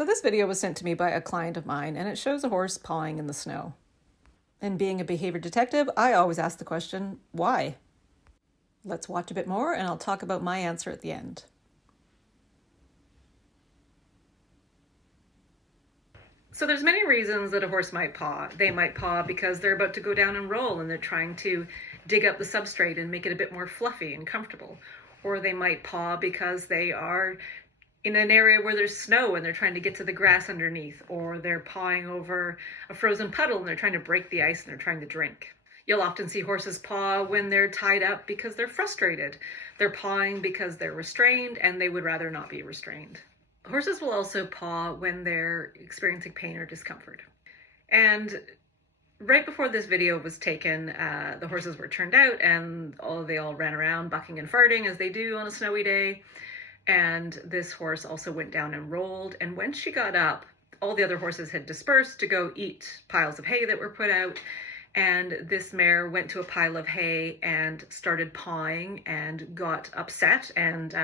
So this video was sent to me by a client of mine, and it shows a horse pawing in the snow. And being a behavior detective, I always ask the question, why? Let's watch a bit more, and I'll talk about my answer at the end. So there's many reasons that a horse might paw. They might paw because they're about to go down and roll and they're trying to dig up the substrate and make it a bit more fluffy and comfortable. Or they might paw because they are in an area where there's snow and they're trying to get to the grass underneath, or they're pawing over a frozen puddle and they're trying to break the ice and they're trying to drink. You'll often see horses paw when they're tied up because they're frustrated. They're pawing because they're restrained and they would rather not be restrained. Horses will also paw when they're experiencing pain or discomfort. And right before this video was taken, the horses were turned out and they all ran around bucking and farting as they do on a snowy day. And this horse also went down and rolled. And when she got up, all the other horses had dispersed to go eat piles of hay that were put out. And this mare went to a pile of hay and started pawing and got upset and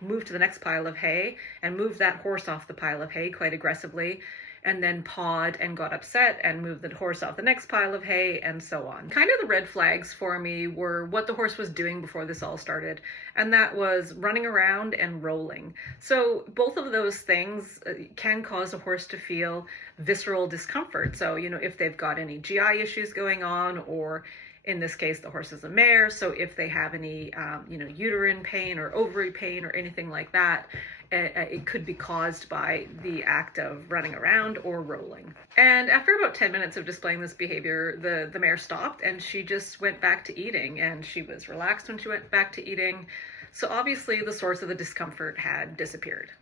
moved to the next pile of hay and moved that horse off the pile of hay quite aggressively, and then pawed and got upset and moved the horse off the next pile of hay, and so on. Kind of the red flags for me were what the horse was doing before this all started, and that was running around and rolling. So both of those things can cause a horse to feel visceral discomfort. So, if they've got any GI issues going on, or in this case, the horse is a mare, so if they have any, uterine pain or ovary pain or anything like that, it could be caused by the act of running around or rolling. And after about 10 minutes of displaying this behavior, the mare stopped and she just went back to eating, and she was relaxed when she went back to eating. So obviously the source of the discomfort had disappeared.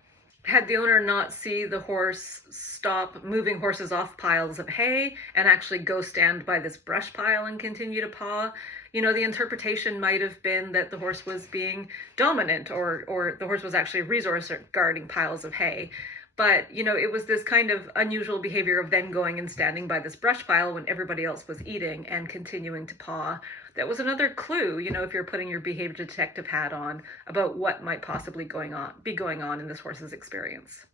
Had the owner not see the horse stop moving horses off piles of hay and actually go stand by this brush pile and continue to paw, the interpretation might have been that the horse was being dominant, or the horse was actually resource guarding piles of hay. But, it was this kind of unusual behavior of then going and standing by this brush pile when everybody else was eating and continuing to paw. That was another clue, if you're putting your behavior detective hat on, about what might possibly be going on in this horse's experience.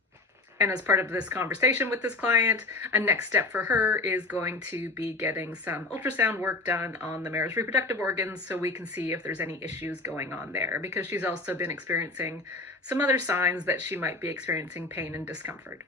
And as part of this conversation with this client, a next step for her is going to be getting some ultrasound work done on the mare's reproductive organs so we can see if there's any issues going on there, because she's also been experiencing some other signs that she might be experiencing pain and discomfort.